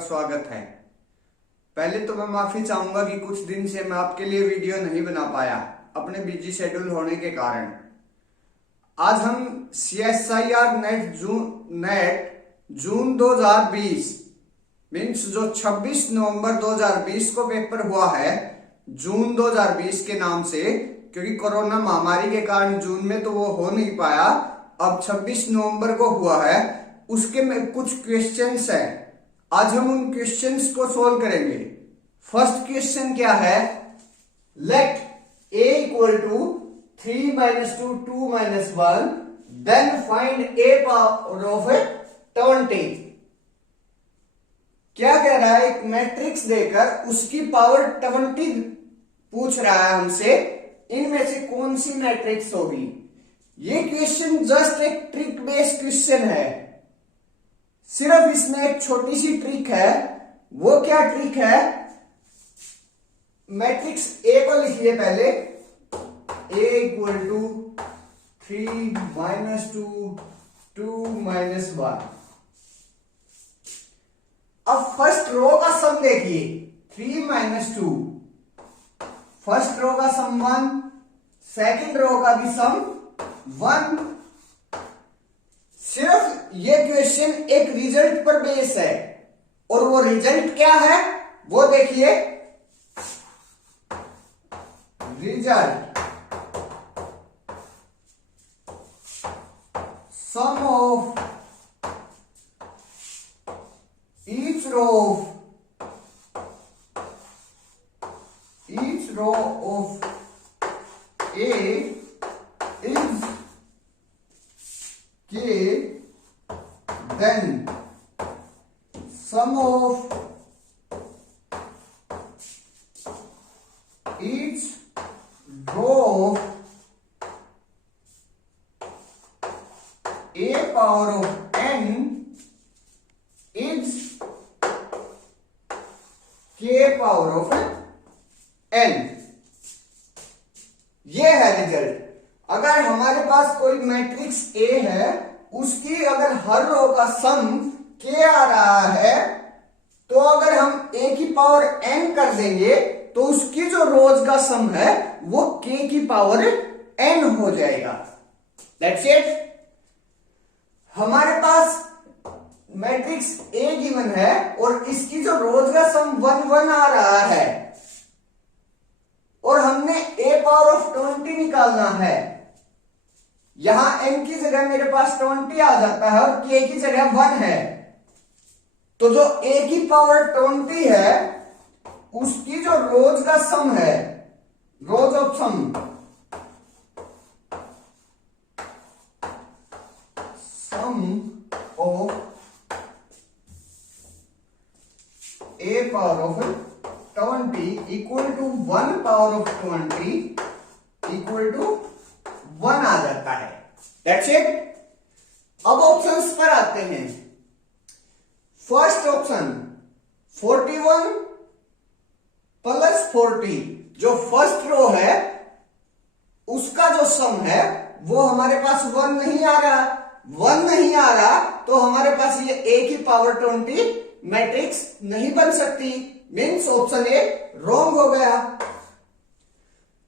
स्वागत है। पहले तो मैं माफी चाहूंगा कि कुछ दिन से मैं आपके लिए वीडियो नहीं बना पाया अपने बिजी शेड्यूल होने के कारण। आज हम CSIR नेट जून 2020 मीन्स जो 26 नवंबर 2020 को पेपर हुआ है जून 2020 के नाम से, क्योंकि कोरोना महामारी के कारण जून में तो वो हो नहीं पाया, अब 26 नवंबर को हुआ है। उसके में कुछ क्वेश्चंस है, आज हम उन क्वेश्चंस को सोल्व करेंगे। फर्स्ट क्वेश्चन क्या है, let a equal to 3 - 2 2 - 1 then find a power of 20। क्या कह रहा है, एक मैट्रिक्स देकर उसकी पावर 20 पूछ रहा है हमसे, इनमें से कौन सी मैट्रिक्स होगी। ये क्वेश्चन जस्ट एक ट्रिक बेस्ड क्वेश्चन है, सिर्फ इसमें एक छोटी सी ट्रिक है। वो क्या ट्रिक है, मैट्रिक्स ए को लिखिए पहले, a इक्वल टू 3 - 2 2 - 1। अब फर्स्ट रो का सम देखिए, 3 - 2, फर्स्ट रो का सम 1, सेकंड रो का भी सम 1। सिर्फ ये क्वेश्चन एक रिजल्ट पर बेस है, और वो रिजल्ट क्या है वो देखिए, result sum of each row of A is K, then sum of each row of A power of n is K power of n। ये है रिजल्ट। अगर हमारे पास कोई मैट्रिक्स A है, उसकी अगर हर रो का सम K आ रहा है, तो अगर हम A की पावर n कर देंगे तो उसकी जो रोज का सम है वो K की पावर n हो जाएगा। That's it. हमारे पास मैट्रिक्स A गिवन है और इसकी जो रोज का सम 1 1 आ रहा है, और हमने A पावर ऑफ 20 निकालना है। यहां n की जगह मेरे पास 20 आ जाता है और K की जगह 1 है, तो जो A की पावर 20 है उसकी जो रोज का सम है, rows of sum of A power of 20 equal to 1 power of 20 equal to 1 आ जाता है। That's it. अब ऑप्शंस पर आते हैं। फर्स्ट ऑप्शन 41 + 40, जो फर्स्ट रो है उसका जो सम है वो हमारे पास 1 नहीं आ रहा, 1 नहीं आ रहा, तो हमारे पास ये A की पावर 20 मैट्रिक्स नहीं बन सकती। मीन्स ऑप्शन ए रॉन्ग हो गया।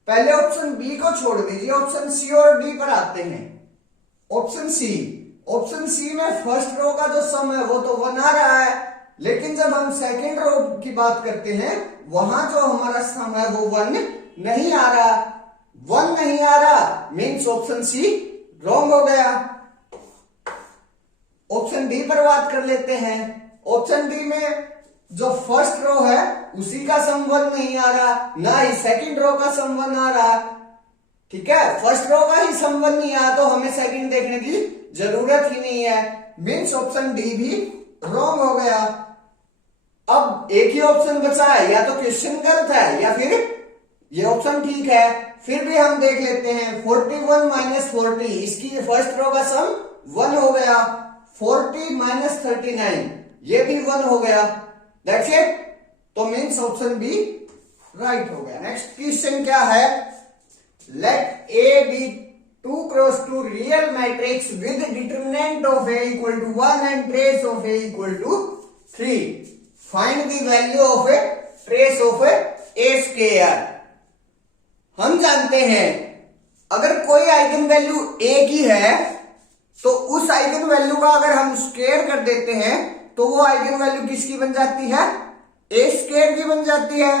पहले ऑप्शन बी को छोड़ दीजिए, ऑप्शन सी और डी पर आते हैं। ऑप्शन सी में फर्स्ट रो का जो सम है वो तो 1 आ रहा है, लेकिन जब हम सेकंड रो की बात करते हैं वहां जो हमारा सम है वो 1 नहीं आ रहा, 1 नहीं आ रहा, मीन्स ऑप्शन सी रॉन्ग हो गया। ऑप्शन डी पर बात कर लेते हैं। ऑप्शन डी में जो फर्स्ट रो है उसी का सम 1 नहीं आ रहा, ना ही सेकंड रो का सम 1 आ रहा। ठीक है, फर्स्ट रो का ही सम 1 नहीं आया तो हमें सेकंड देखने की जरूरत ही नहीं है। मीन्स ऑप्शन डी भी रॉन्ग हो गया। अब एक ही ऑप्शन बचा है, या तो क्वेश्चन गलत है या फिर ये ऑप्शन ठीक है। फिर भी हम देख लेते हैं 41 - 40, इसकी फर्स्ट रो का सम 1 हो गया। 40 - 39, ये भी 1 हो गया। That's it. तो मीन्स ऑप्शन बी राइट हो गया। नेक्स्ट क्वेश्चन क्या है, let A be 2 × 2 real matrix with determinant of A equal to 1 and trace of A equal to 3. Find the value of A trace of A square. हम जानते हैं अगर कोई eigen value ए की है तो उस आइगन वैल्यू का अगर हम स्क्वायर कर देते हैं तो वो आइगन वैल्यू किसकी बन जाती है? ए स्क्वायर की बन जाती है।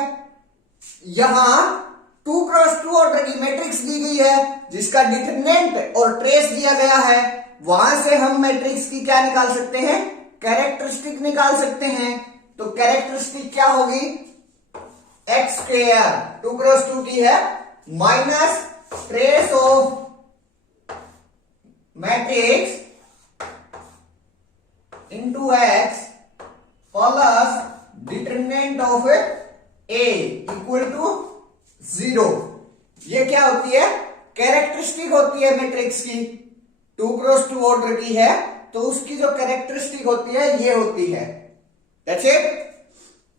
यहां 2x2 ऑर्डर की मैट्रिक्स दी गई है जिसका डिटरमिनेंट और ट्रेस दिया गया है। वहां से हम मैट्रिक्स की क्या निकाल सकते हैं? कैरेक्टरिस्टिक निकाल सकते हैं। तो कैरेक्टरिस्टिक क्या होगी? एक्स स्क्वायर 2x2 की है minus trace of matrix into x plus determinant of A equal to 0। ये क्या होती है? कैरेक्टरिस्टिक होती है मैट्रिक्स की। 2x2 ऑर्डर की है तो उसकी जो कैरेक्टरिस्टिक होती है ये होती है। That's it.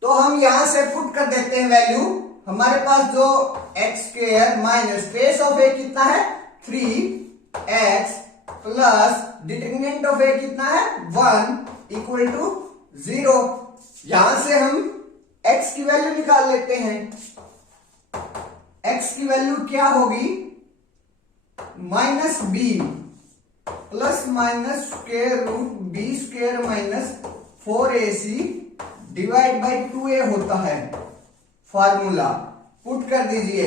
तो हम यहां से पुट कर देते हैं वैल्यू। हमारे पास जो X square minus trace of A कितना है? 3x plus determinant of A कितना है? 1 इक्वल टू 0। यहां से हम x की वैल्यू निकाल लेते हैं। x की वैल्यू क्या होगी? Minus b plus minus square root b square minus 4ac divide by 2a होता है फार्मूला। पुट कर दीजिए।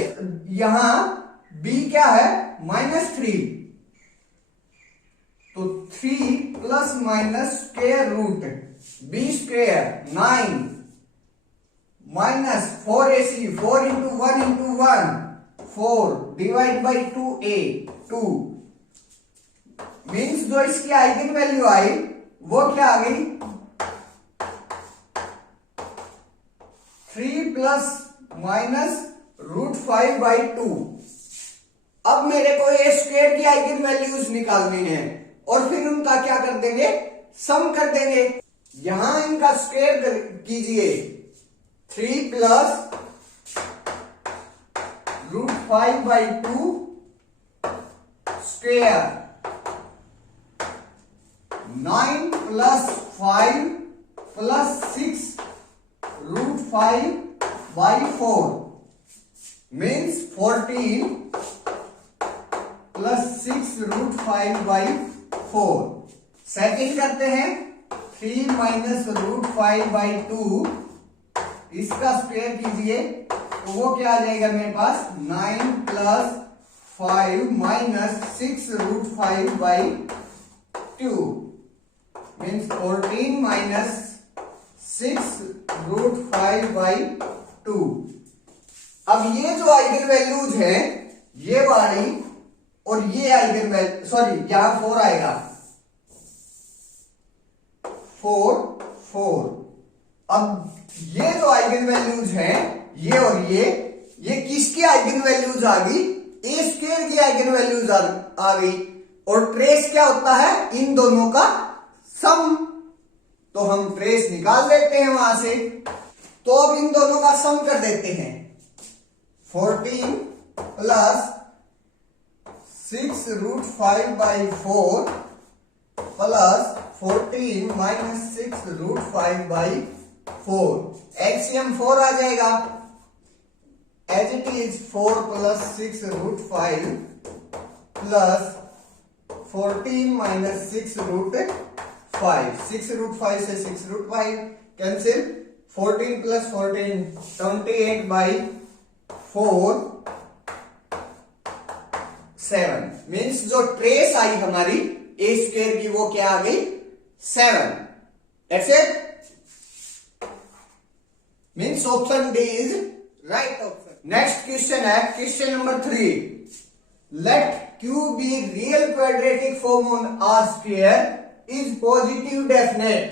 यहां b क्या है? -3। तो 3 plus minus square root b square 9 minus 4ac 4 into 1 into 1 4 divide by 2a 2 means जो इसकी आइगन वैल्यू आई वो क्या आ गई? 3 प्लस माइनस √5 बाई 2। अब मेरे को ए स्क्वायर की आइगन वैल्यूज निकालनी है और फिर उनका क्या कर देंगे? सम कर देंगे। यहां इनका स्क्वायर कीजिए। 3 plus √5 by 2 square 9 plus 5 plus 6 √5 by 4 means 14 plus 6 √5 by 4। Second करते हैं। 3 माइनस √5 बाई 2 इसका स्क्वायर कीजिए तो वो क्या आ जाएगा मेरे पास? 9 plus 5 minus 6 √5 by 2 means 14 minus 6 √5 by 2। अब ये जो आइगन वैल्यूज है ये वाली और ये आइगन वैल्यू सॉरी यहां 4 आएगा 4। अब ये जो आइगन वैल्यूज हैं ये और ये किसकी आइगन वैल्यूज आ गई? ए स्क्वायर की आइगन वैल्यूज आ गई। और ट्रेस क्या होता है? इन दोनों का सम। तो हम ट्रेस निकाल लेते हैं वहां से। तो अब इन दोनों का सम कर देते हैं। 14 plus 6 √5 by 4 plus 14 minus 6 √5 by 4। Axiom 4 आ जाएगा as it is. 4 plus 6 √5 plus 14 minus 6 √5। 6 √5 से 6 √5 कैंसिल। 14 प्लस 14 28 बाई 4 7 मीन्स जो ट्रेस आई हमारी ए स्क्वायर की वो क्या आ गई? 7। That's it. Means option D is right option. Next question है question number 3। Let Q be real quadratic form on R square is positive definite।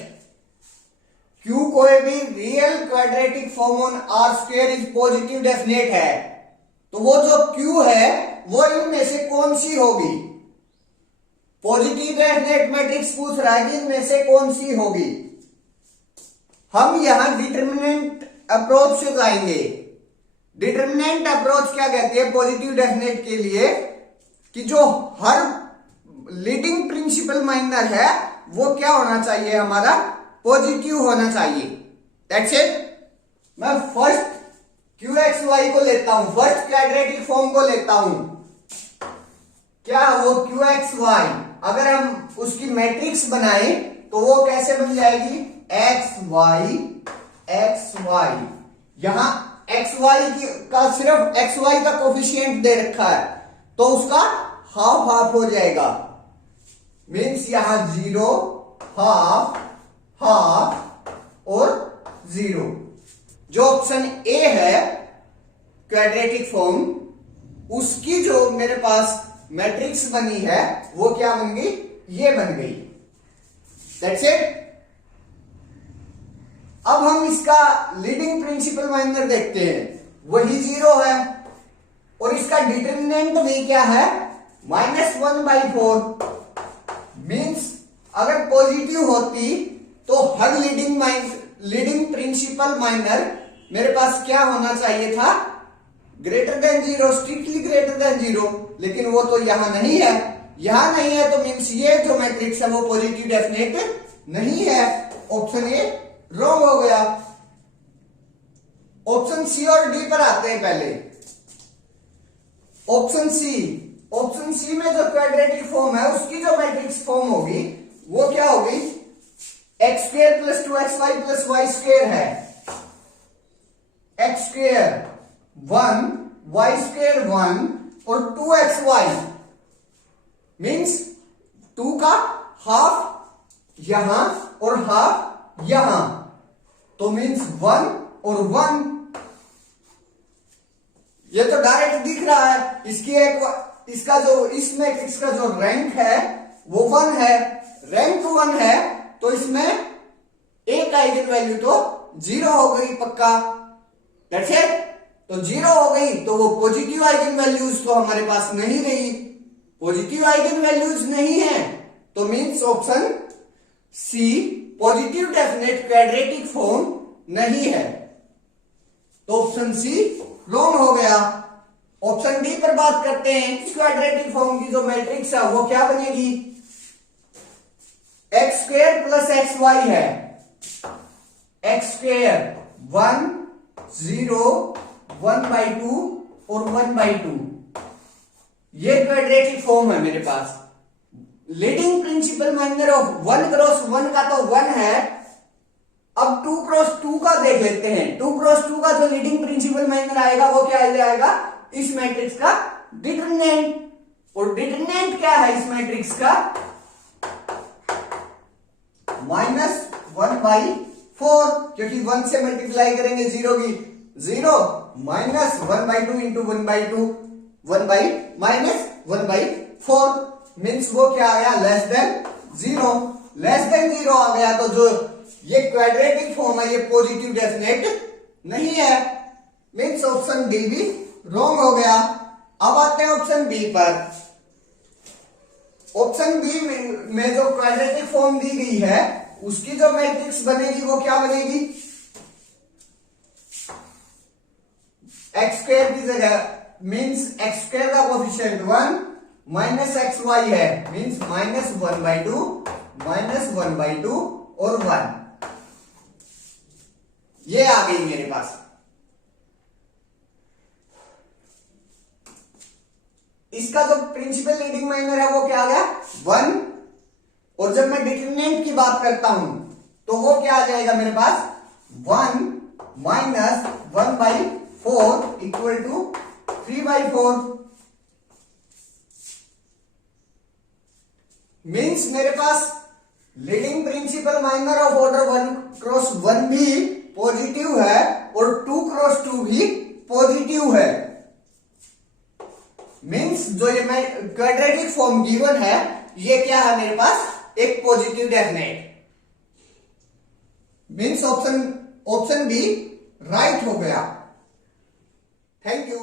Q कोई भी real quadratic form on R square is positive definite है तो वो जो Q है वो इनमें से कौन सी होगी? पॉजिटिव डेफिनेट मैट्रिक्स पूछ रहा है कि इनमें से कौन सी होगी। हम यहां डिटरमिनेंट अप्रोच से जाएंगे। डिटरमिनेंट अप्रोच क्या कहती है पॉजिटिव डेफिनेट के लिए? कि जो हर लीडिंग प्रिंसिपल माइनर है वो क्या होना चाहिए? हमारा पॉजिटिव होना चाहिए। That's it. मैं फर्स्ट क्यू एक्स वाई को लेता हूं, फर्स्ट क्वाड्रेटिक फॉर्म को लेता हूं, क्या वो क्यू एक्स वाई, अगर हम उसकी मैट्रिक्स बनाए तो वो कैसे बन जाएगी, एक्स वाई एक्स वाई। यहां एक्स वाई का सिर्फ एक्स वाई का कोफिशिएंट दे रखा है तो उसका हाफ हाफ हो जाएगा, मीन्स यहां 0 हाफ हाफ और 0। जो ऑप्शन ए है क्वाड्रेटिक फॉर्म, उसकी जो मेरे पास मैट्रिक्स बनी है वो क्या बन गई, ये बन गई। That's it. अब हम इसका लीडिंग प्रिंसिपल माइनर देखते हैं, वही 0 है और इसका डिटरमिनेंट भी क्या है, -1/4। मीन्स अगर पॉजिटिव होती तो हर लीडिंग प्रिंसिपल माइनर मेरे पास क्या होना चाहिए था, greater than 0, strictly greater than 0, लेकिन वो तो यहां नहीं है। यहां नहीं है तो मीन्स ये जो मैट्रिक्स है वो पॉजिटिव डेफिनेट नहीं है। ऑप्शन ए रॉन्ग हो गया। ऑप्शन सी और डी पर आते हैं पहले। ऑप्शन सी में जो क्वाड्रेटिक फॉर्म है उसकी जो मैट्रिक्स फॉर्म होगी वो क्या होगी, x² + 2xy + y² है, x² 1, y² 1 और 2xy, मीन्स 2 का हाफ यहां और हाफ यहां, तो मीन्स 1 और 1। ये तो डायरेक्ट दिख रहा है। इसका जो इस मैट्रिक्स का जो रैंक है वो 1 है, रैंक 1 है तो इसमें एक आइगन वैल्यू तो 0 हो गई पक्का। That's it. तो 0 हो गई तो वो पॉजिटिव आइगन वैल्यूज तो हमारे पास नहीं रही, पॉजिटिव आइगन वैल्यूज नहीं है तो means option C positive definite quadratic form नहीं है, तो ऑप्शन सी रॉन्ग हो गया। ऑप्शन डी पर बात करते हैं। इस क्वाड्रेटिक फॉर्म की जो मैट्रिक्स है वो क्या बनेगी, x² + xy है, x² 1 0 1/2 और 1/2, ये क्वाड्रेटिक फॉर्म है मेरे पास। लीडिंग प्रिंसिपल माइनर ऑफ 1 × 1 का तो 1 है। अब 2 × 2 का देख लेते हैं। 2 × 2 का जो लीडिंग प्रिंसिपल माइनर आएगा वो क्या जाएगा, इस मैट्रिक्स का डिटरमिनेंट। और डिटरमिनेंट क्या है इस मैट्रिक्स का, -1/4, क्योंकि 1 से मल्टीप्लाई करेंगे 0 की 0, -1/2 × 1/2 -1/4, मीन्स वो क्या आ गया, <0। <0 आ गया तो जो ये क्वाड्रेटिक फॉर्म है ये पॉजिटिव डेफिनेट नहीं है, मीन्स ऑप्शन डी भी रॉन्ग हो गया। अब आते हैं ऑप्शन बी पर। ऑप्शन बी में जो क्वाड्रेटिक फॉर्म दी गई है उसकी जो मैट्रिक्स बनेगी वो क्या बनेगी, x² की जगह, मीन्स x² का कोफिशिएंट 1 -xy है, मीन्स -1/2 -1/2 और 1, ये आ गई मेरे पास। इसका जो प्रिंसिपल लीडिंग माइनर है वो क्या आ गया, 1। और जब मैं डिटरमिनेंट की बात करता हूं तो वो क्या आ जाएगा मेरे पास, 1 - 1/4 = 3/4, मीन्स मेरे पास leading principal minor of order 1 × 1 भी पॉजिटिव है और 2 × 2 भी पॉजिटिव है, मीन्स जो ये मैं क्वाड्रेटिक फॉर्म गिवन है ये क्या है मेरे पास, एक positive definite, means option B right हो गया। Thank you.